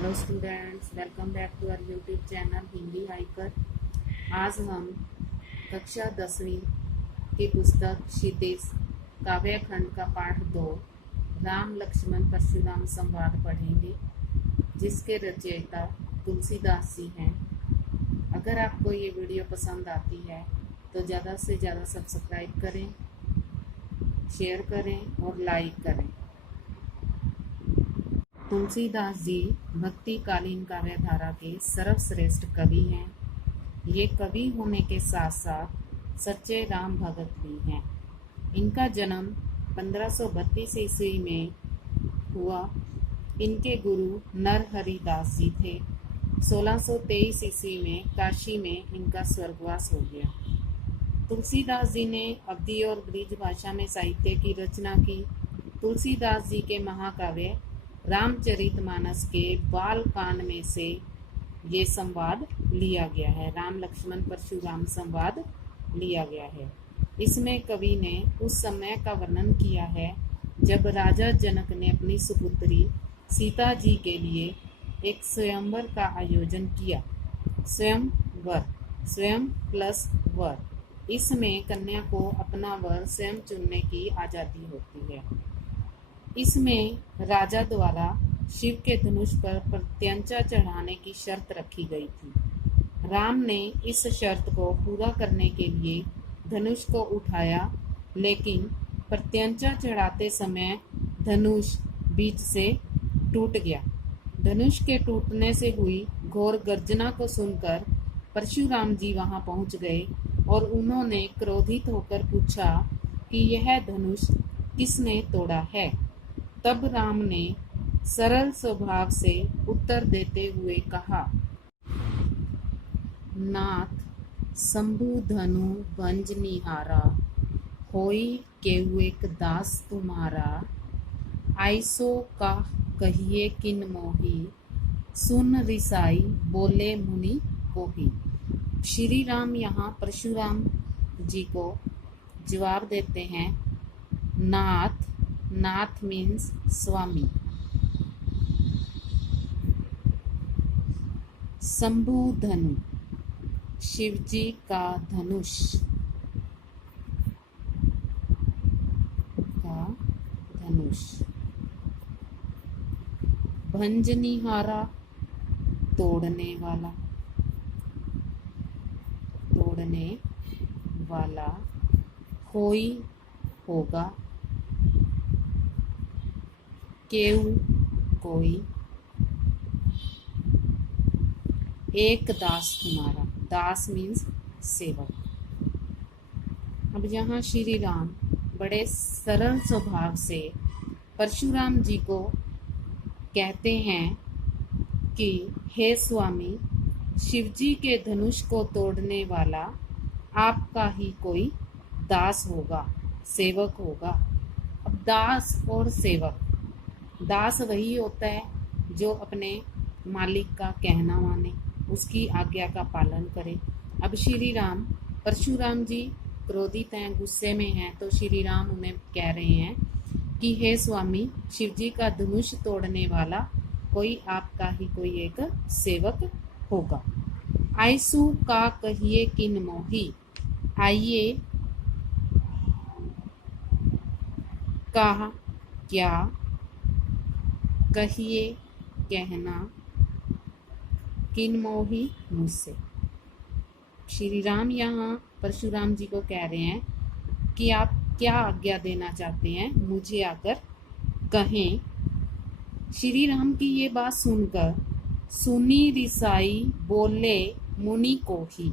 Hello students, welcome back to our YouTube channel Hindi hiker. आज हम कक्षा 10वीं की पुस्तक क्षितिज काव्य खंड का पाठ 2 राम लक्ष्मण परशुराम संवाद पढ़ेंगे, जिसके रचयिता तुलसीदास जी हैं। अगर आपको ये वीडियो पसंद आती है तो ज़्यादा से ज़्यादा सब्सक्राइब करें, शेयर करें और लाइक करें। तुलसीदास जी भक्तिकालीन काव्यधारा के सर्वश्रेष्ठ कवि हैं। ये कवि होने के साथ साथ सच्चे राम भगत भी हैं। इनका जन्म 1532 ईस्वी में हुआ। इनके गुरु नरहरि दास जी थे। 1623 ईस्वी में काशी में इनका स्वर्गवास हो गया। तुलसीदास जी ने अवधी और ब्रिज भाषा में साहित्य की रचना की। तुलसीदास जी के महाकाव्य रामचरितमानस के बाल कांड में से ये संवाद लिया गया है। राम लक्ष्मण परशुराम संवाद लिया गया है। इसमें कवि ने उस समय का वर्णन किया है जब राजा जनक ने अपनी सुपुत्री सीता जी के लिए एक स्वयंवर का आयोजन किया। स्वयं प्लस वर। इसमें कन्या को अपना वर स्वयं चुनने की आज़ादी होती है। इसमें राजा द्वारा शिव के धनुष पर प्रत्यंचा चढ़ाने की शर्त रखी गई थी। राम ने इस शर्त को पूरा करने के लिए धनुष को उठाया, लेकिन प्रत्यंचा चढ़ाते समय धनुष बीच से टूट गया। धनुष के टूटने से हुई घोर गर्जना को सुनकर परशुराम जी वहां पहुंच गए और उन्होंने क्रोधित होकर पूछा कि यह धनुष किसने तोड़ा है। तब राम ने सरल स्वभाव से उत्तर देते हुए कहा, नाथ शंभु धनु भंज निहारा, होई केहू एक दास तुम्हारा, आइसो का कहिए किन मोही, सुन रिसाई बोले मुनि कोही। श्री राम यहाँ परशुराम जी को जवाब देते हैं, नाथ मीन्स स्वामी। शंभु धनु शिवजी का धनुष भंजनिहारा तोड़ने वाला होई होगा, केऊ कोई, एक दास तुम्हारा। दास मीन्स सेवक। अब यहाँ श्री राम बड़े सरल स्वभाव से परशुराम जी को कहते हैं कि हे स्वामी, शिवजी के धनुष को तोड़ने वाला आपका ही कोई दास होगा, सेवक होगा। अब दास और सेवक, दास वही होता है जो अपने मालिक का कहना माने, उसकी आज्ञा का पालन करे। अब श्री राम परशुराम जी क्रोधित हैं, गुस्से में हैं, तो श्री राम उन्हें कह रहे हैं कि हे स्वामी, शिवजी का धनुष तोड़ने वाला कोई आपका ही कोई एक सेवक होगा। आइसु का कहिए किन मोही, आइए कहा क्या, कहिए कहना, किन मोही मुझसे। श्री राम यहाँ परशुराम जी को कह रहे हैं कि आप क्या आज्ञा देना चाहते हैं, मुझे आकर कहें। श्री राम की ये बात सुनकर सुनी रिसाई बोले मुनि को ही।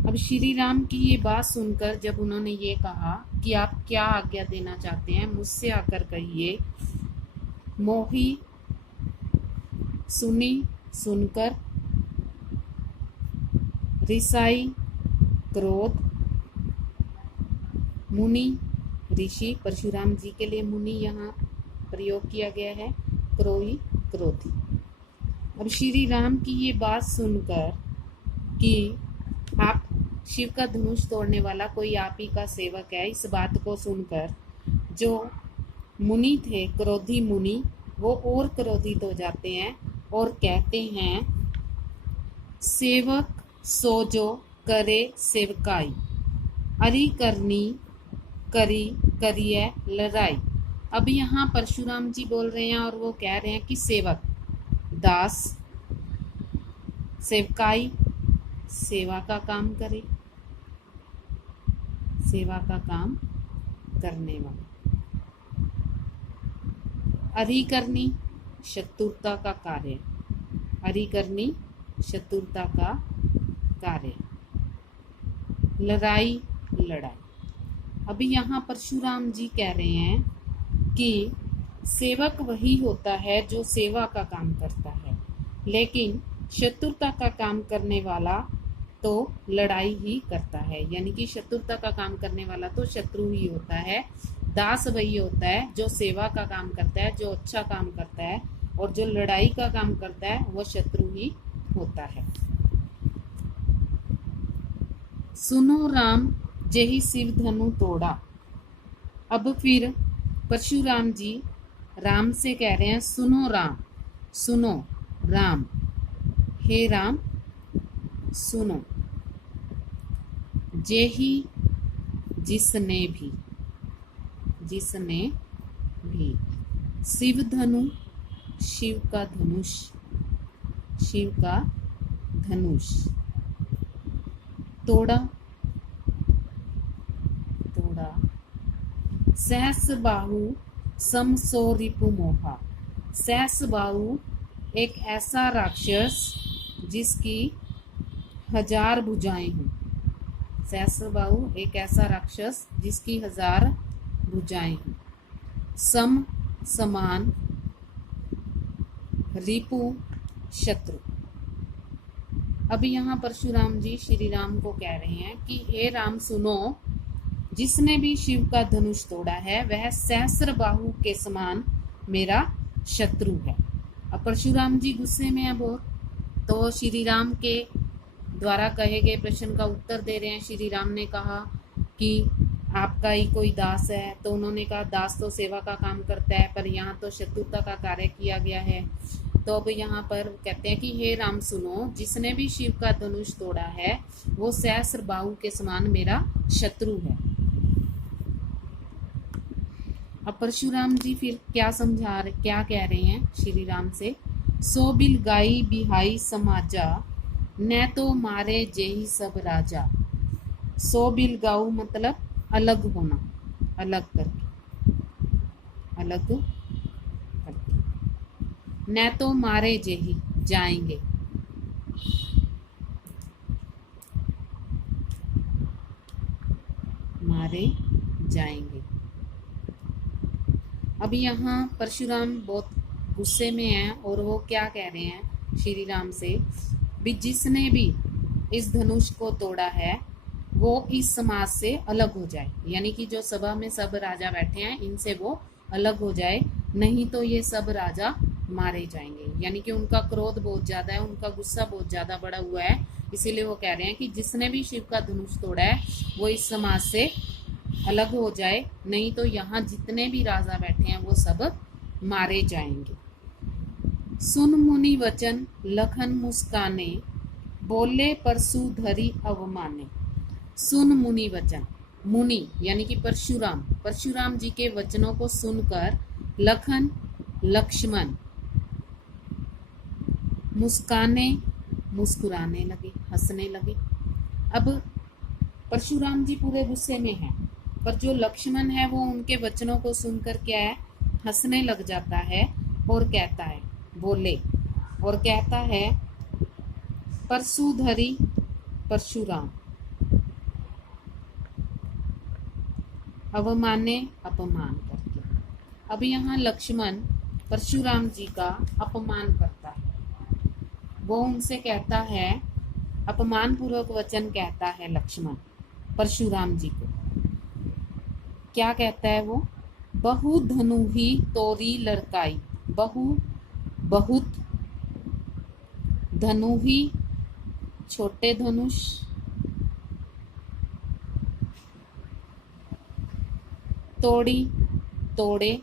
अब श्री राम की ये बात सुनकर जब उन्होंने ये कहा कि आप क्या आज्ञा देना चाहते हैं, मुझसे आकर कहिए। मोही सुनी सुनकर, रिसाई क्रोध, मुनि ऋषि, परशुराम जी के लिए मुनि यहाँ प्रयोग किया गया है, क्रोही क्रोधी। अब श्री राम की ये बात सुनकर कि आप शिव का धनुष तोड़ने वाला कोई आप ही का सेवक है, इस बात को सुनकर जो मुनि थे, क्रोधी मुनि, वो और क्रोधित हो जाते हैं और कहते हैं, सेवक सोजो करे सेवकाई, अरी करनी करी करिए लड़ाई। अब यहाँ परशुराम जी बोल रहे हैं और वो कह रहे हैं कि सेवक दास, सेवकाई सेवा का काम करे, सेवा का काम करने वाला, अरी करनी शत्रुता का कार्य, अरी करनी शत्रुता का कार्य, लड़ाई लड़ाई। अभी यहाँ परशुराम जी कह रहे हैं कि सेवक वही होता है जो सेवा का काम करता है, लेकिन शत्रुता का काम करने वाला तो लड़ाई ही करता है। यानी कि शत्रुता का काम करने वाला तो शत्रु ही होता है। दास वही होता है जो सेवा का काम करता है, जो अच्छा काम करता है, और जो लड़ाई का काम करता है वो शत्रु ही होता है। सुनो राम जेहि शिव धनु तोड़ा। अब फिर परशुराम जी राम से कह रहे हैं, सुनो राम, सुनो राम, हे राम सुनो, जेहि जिसने भी, जिसने भी, शिव धनु शिव का धनुष, शिव का धनुष तोड़ा, तोड़ा, सहस बाहु समसो रिपु मोहा। सहस बाहु एक ऐसा राक्षस जिसकी 1000 भुजाएं हों। सहस बाहु एक ऐसा राक्षस जिसकी 1000 भुजाएं हों। सम समान, रिपु शत्रु। अब यहाँ परशुराम जी श्री राम को कह रहे हैं कि हे राम सुनो, जिसने भी शिव का धनुष तोड़ा है वह सहस्र बाहु के समान मेरा शत्रु है। अब परशुराम जी गुस्से में है बहुत, तो श्री राम के द्वारा कहे गए प्रश्न का उत्तर दे रहे हैं। श्री राम ने कहा कि आपका ही कोई दास है, तो उन्होंने कहा दास तो सेवा का काम करता है, पर यहाँ तो शत्रुता का कार्य किया गया है। तो अब यहाँ पर कहते हैं कि हे राम सुनो, जिसने भी शिव का धनुष तोड़ा है वो सहस्र बाहु के समान मेरा शत्रु है। अब परशुराम जी फिर क्या क्या कह रहे हैं श्री राम से, सो बिल गाई बिहाई समाजा, न तो मारे जेही सब राजा। सो बिल गाऊ मतलब अलग होना, अलग करके, अलग करके, न तो मारे जेही जाएंगे, मारे जाएंगे। अब यहाँ परशुराम बहुत गुस्से में हैं और वो क्या कह रहे हैं श्री राम से, भी जिसने भी इस धनुष को तोड़ा है वो इस समाज से अलग हो जाए। यानी कि जो सभा में सब राजा बैठे हैं इनसे वो अलग हो जाए, नहीं तो ये सब राजा मारे जाएंगे। यानी कि उनका क्रोध बहुत ज्यादा है, उनका गुस्सा बहुत ज्यादा बढ़ा हुआ है, इसीलिए वो कह रहे हैं कि जिसने भी शिव का धनुष तोड़ा है वो इस समाज से अलग हो जाए, नहीं तो यहाँ जितने भी राजा बैठे हैं वो सब मारे जाएंगे। सुन मुनि वचन लखन मुस्काने, बोले परशु धरी अवमाने। सुन मुनि वचन, मुनि यानी कि परशुराम, परशुराम जी के वचनों को सुनकर लखन लक्ष्मण मुस्काने, मुस्कुराने लगे, हंसने लगे। अब परशुराम जी पूरे गुस्से में हैं, पर जो लक्ष्मण है वो उनके वचनों को सुनकर क्या है, हंसने लग जाता है और कहता है, बोले और कहता है, परशुधरी परशुराम, अवमाने अपमान करके। अब यहाँ लक्ष्मण परशुराम जी का अपमान करता है, वो उनसे कहता है, अपमान पूर्वक वचन कहता है लक्ष्मण परशुराम जी को। क्या कहता है वो, बहु धनु ही तोरी लड़काई, बहु बहुत, धनु ही छोटे धनुष, तोड़ी तोड़े,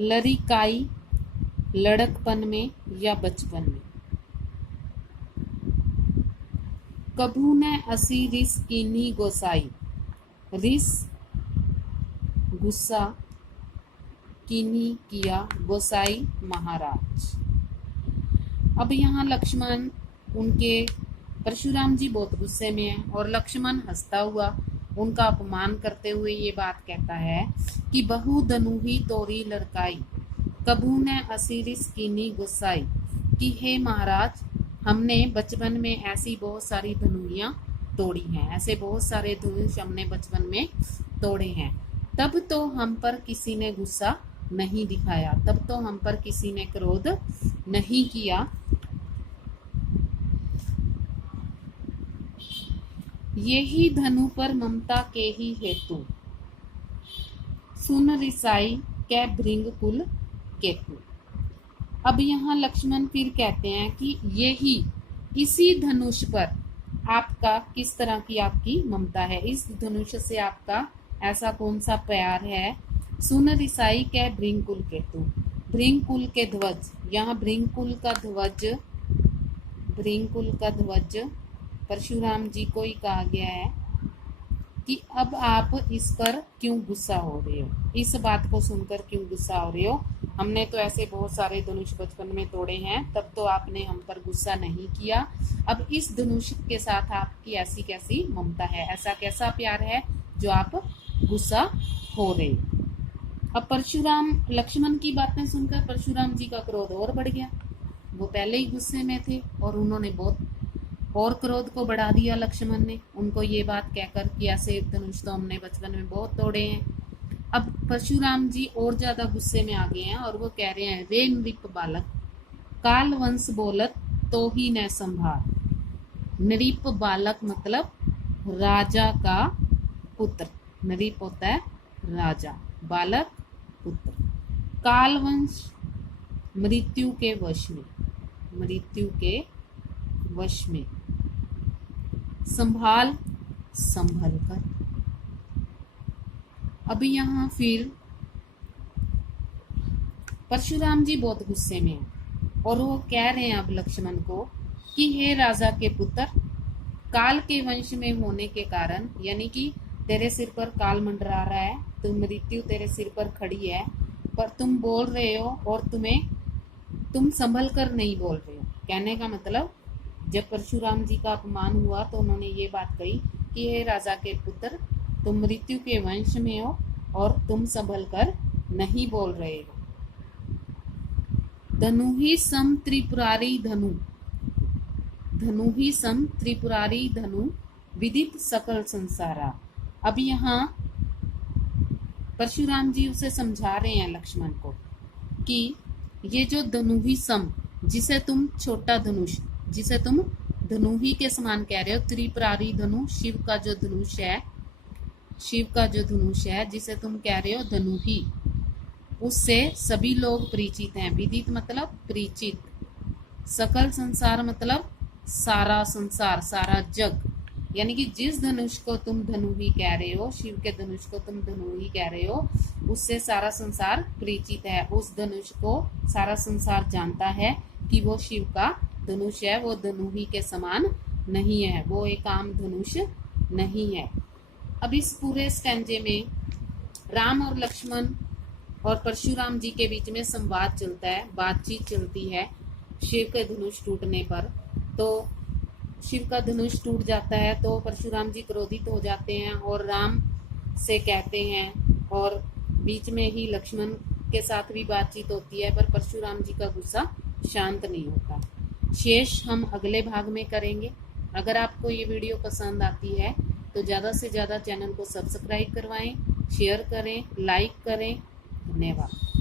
लरिकाई लड़कपन में या बचपन में। कभू ने असी रिस कीनी गोसाई, रिस गुस्सा, कीनी किया, गोसाई महाराज। अब यहाँ लक्ष्मण उनके परशुराम जी बहुत गुस्से में है और लक्ष्मण हंसता हुआ उनका अपमान करते हुए ये बात कहता है कि बहु धनुही तोरी लड़काई, कभू ने असीरिस कीनी गुस्साई, कि हे महाराज हमने बचपन में ऐसी बहुत सारी धनुइयाँ तोड़ी हैं, ऐसे बहुत सारे धनुष हमने बचपन में तोड़े हैं, तब तो हम पर किसी ने गुस्सा नहीं दिखाया, तब तो हम पर किसी ने क्रोध नहीं किया। यही धनु पर ममता के ही हेतु, सुन रिसाई कै भृंग कुल केतु। अब यहाँ लक्ष्मण फिर कहते हैं कि यही इसी धनुष पर आपका किस तरह की आपकी ममता है, इस धनुष से आपका ऐसा कौन सा प्यार है। सुन रिसाई कै भृंग कुल केतु, भृंग कुल के ध्वज, यहाँ भृंग कुल का ध्वज परशुराम जी को ही कहा गया है कि अब आप इस पर क्यों गुस्सा हो रहे हो, इस बात को सुनकर क्यों गुस्सा हो रहे हो, हमने तो ऐसे बहुत सारे धनुष बचपन में तोड़े हैं, तब तो आपने हम पर गुस्सा नहीं किया, अब इस धनुष के साथ आपकी ऐसी कैसी ममता है, ऐसा कैसा प्यार है जो आप गुस्सा हो रहे। अब परशुराम लक्ष्मण की बातें सुनकर परशुराम जी का क्रोध और बढ़ गया, वो पहले ही गुस्से में थे और उन्होंने बहुत और क्रोध को बढ़ा दिया लक्ष्मण ने उनको ये बात कहकर कि ऐसे धनुष तो हमने बचपन में बहुत तोड़े हैं। अब परशुराम जी और ज्यादा गुस्से में आ गए हैं और वो कह रहे हैं, रे नृप बालक काल वंश बोलत तो ही न संभार। नृप बालक मतलब राजा का पुत्र, नृप होता है राजा, बालक पुत्र। काल वंश मृत्यु के वश में, मृत्यु के वश में, संभाल संभल कर। अभी यहाँ फिर परशुराम जी बहुत गुस्से में हैं और वो कह रहे हैं अब लक्ष्मण को कि हे राजा के पुत्र, काल के वंश में होने के कारण, यानी कि तेरे सिर पर काल मंडरा रहा है, तो मृत्यु तेरे सिर पर खड़ी है, पर तुम बोल रहे हो और तुम संभल कर नहीं बोल रहे हो। कहने का मतलब जब परशुराम जी का अपमान हुआ तो उन्होंने ये बात कही कि हे राजा के पुत्र, तुम मृत्यु के वंश में हो और तुम संभल कर नहीं बोल रहे हो। धनु ही सम त्रिपुरारी धनु, धनु ही सम त्रिपुरारी धनु, विदित सकल संसारा। अब यहाँ परशुराम जी उसे समझा रहे हैं लक्ष्मण को कि ये जो धनु ही सम, जिसे तुम छोटा धनुष, जिसे तुम धनुही के समान कह रहे हो, त्रिपुरारी धनु शिव का जो धनुष है, शिव का जो धनुष है जिसे तुम कह रहे हो धनुही, उससे सभी लोग परिचित हैं। विदित मतलब परिचित, सकल संसार मतलब सारा संसार, सारा जग, यानी कि जिस धनुष को तुम धनुही कह रहे हो, शिव के धनुष को तुम धनुही कह रहे हो, उससे सारा संसार परिचित है। उस धनुष को सारा संसार जानता है कि वो शिव का धनुष है, वो धनुही के समान नहीं है, वो एक आम धनुष नहीं है। अब इस पूरे स्टैंजे में राम और लक्ष्मण और परशुराम जी के बीच में संवाद चलता है, बातचीत चलती है। शिव के धनुष टूटने पर, तो शिव का धनुष टूट जाता है तो परशुराम जी क्रोधित हो जाते हैं और राम से कहते हैं, और बीच में ही लक्ष्मण के साथ भी बातचीत होती है, पर परशुराम जी का गुस्सा शांत नहीं होता। शेष हम अगले भाग में करेंगे। अगर आपको ये वीडियो पसंद आती है तो ज़्यादा से ज़्यादा चैनल को सब्सक्राइब करवाएं, शेयर करें, लाइक करें। धन्यवाद।